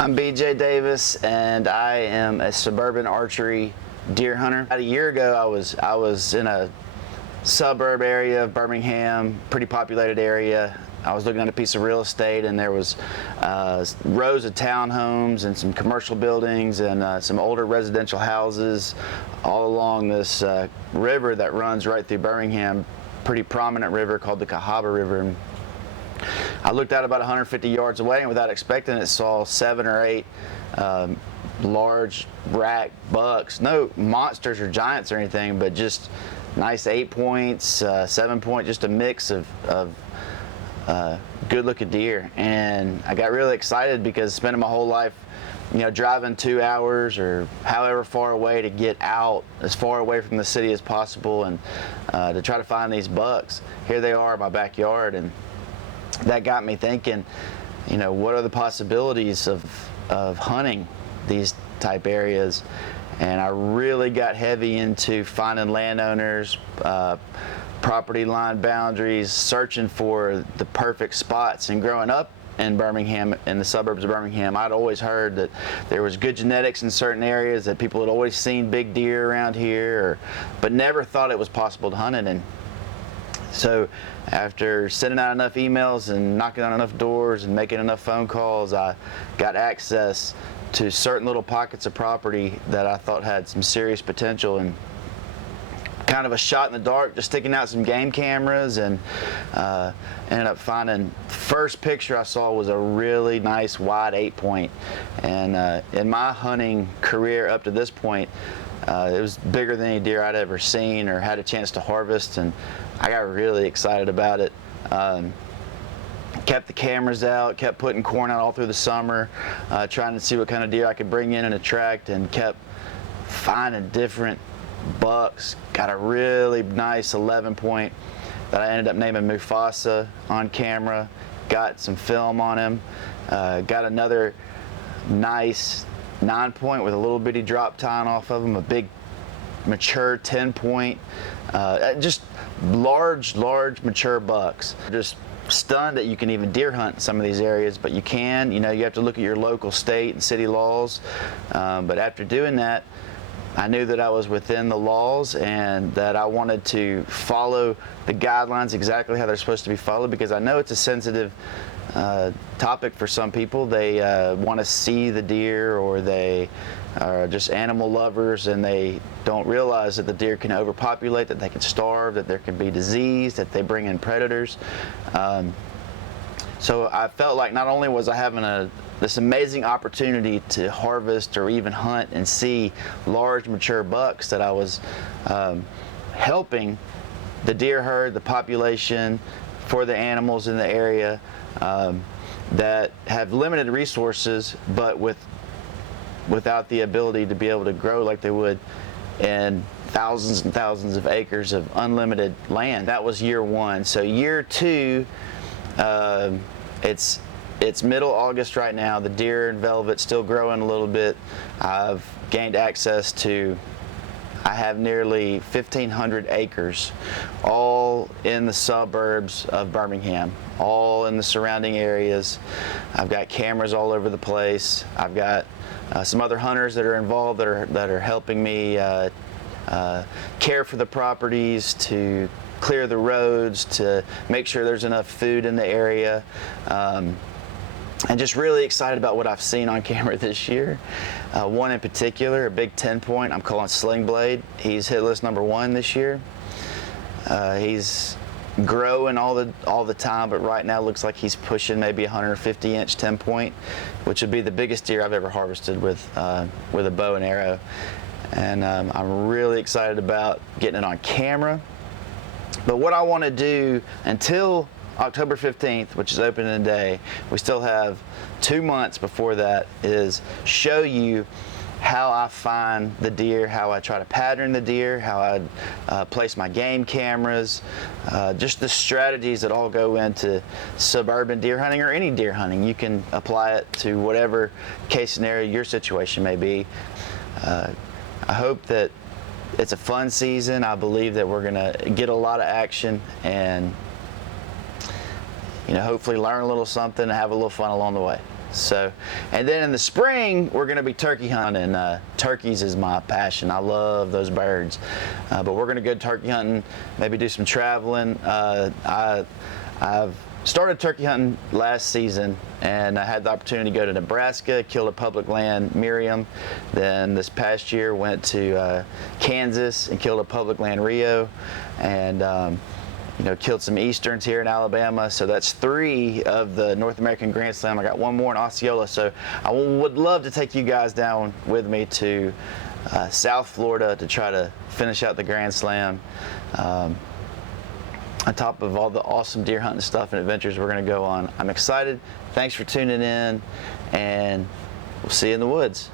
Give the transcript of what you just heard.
I'm BJ Davis, and I am a suburban archery deer hunter. About a year ago, I was in a suburb area of Birmingham, pretty populated area. I was looking at a piece of real estate, and there was rows of townhomes and some commercial buildings and some older residential houses all along this river that runs right through Birmingham. Pretty prominent river called the Cahaba River. And I looked out about 150 yards away, and without expecting it, saw 7 or 8 large rack bucks. No monsters or giants or anything, but just nice 8 points, 7 point, just a mix of good-looking deer. And I got really excited because spending my whole life, driving 2 hours or however far away to get out as far away from the city as possible and to try to find these bucks. Here they are in my backyard, and that got me thinking, what are the possibilities of hunting these type areas? And I really got heavy into finding landowners, property line boundaries, searching for the perfect spots. And growing up in Birmingham, in the suburbs of Birmingham, I'd always heard that there was good genetics in certain areas, that people had always seen big deer around here, but never thought it was possible to hunt it. And so after sending out enough emails and knocking on enough doors and making enough phone calls, I got access to certain little pockets of property that I thought had some serious potential, and kind of a shot in the dark, just sticking out some game cameras, and ended up finding, first picture I saw was a really nice wide 8 point. And in my hunting career up to this point, it was bigger than any deer I'd ever seen or had a chance to harvest, and I got really excited about it. Kept the cameras out, kept putting corn out all through the summer, trying to see what kind of deer I could bring in and attract, and kept finding different bucks. Got a really nice 11 point that I ended up naming Mufasa on camera. Got some film on him. Got another nice 9 point with a little bitty drop tine off of him, a big mature 10 point, just large mature bucks. Just stunned that you can even deer hunt in some of these areas, but you can. You have to look at your local state and city laws, but after doing that, I knew that I was within the laws and that I wanted to follow the guidelines exactly how they're supposed to be followed, because I know it's a sensitive topic for some people. They want to see the deer, or they are just animal lovers, and they don't realize that the deer can overpopulate, that they can starve, that there can be disease, that they bring in predators. So I felt like not only was I having this amazing opportunity to harvest or even hunt and see large mature bucks, that I was helping the deer herd, the population, for the animals in the area that have limited resources, but without the ability to be able to grow like they would in thousands and thousands of acres of unlimited land. That was year one. So year two, it's middle August right now. The deer and velvet's still growing a little bit. I've gained access to, I have nearly 1,500 acres, all in the suburbs of Birmingham, all in the surrounding areas. I've got cameras all over the place. I've got some other hunters that are involved that are helping me care for the properties, to clear the roads, to make sure there's enough food in the area. And just really excited about what I've seen on camera this year. One in particular, a big 10 point, I'm calling Sling Blade. He's hit list #1 this year. He's growing all the time, but right now looks like he's pushing maybe 150 inch 10 point, which would be the biggest deer I've ever harvested with a bow and arrow. And I'm really excited about getting it on camera. But what I want to do until October 15th, which is opening day, we still have 2 months before that, is show you how I find the deer, how I try to pattern the deer, how I place my game cameras, just the strategies that all go into suburban deer hunting, or any deer hunting. You can apply it to whatever case scenario your situation may be. I hope that it's a fun season. I believe that we're gonna get a lot of action, and hopefully learn a little something and have a little fun along the way. So, and then in the spring, we're going to be turkey hunting. Turkeys is my passion. I love those birds. But we're going to go turkey hunting, maybe do some traveling. I've started turkey hunting last season, and I had the opportunity to go to Nebraska, kill a public land Miriam. Then this past year went to Kansas and killed a public land Rio, and killed some Easterns here in Alabama. So that's 3 of the North American Grand Slam. I got one more in Osceola. So I would love to take you guys down with me to South Florida to try to finish out the Grand Slam. On top of all the awesome deer hunting stuff and adventures we're going to go on. I'm excited. Thanks for tuning in, and we'll see you in the woods.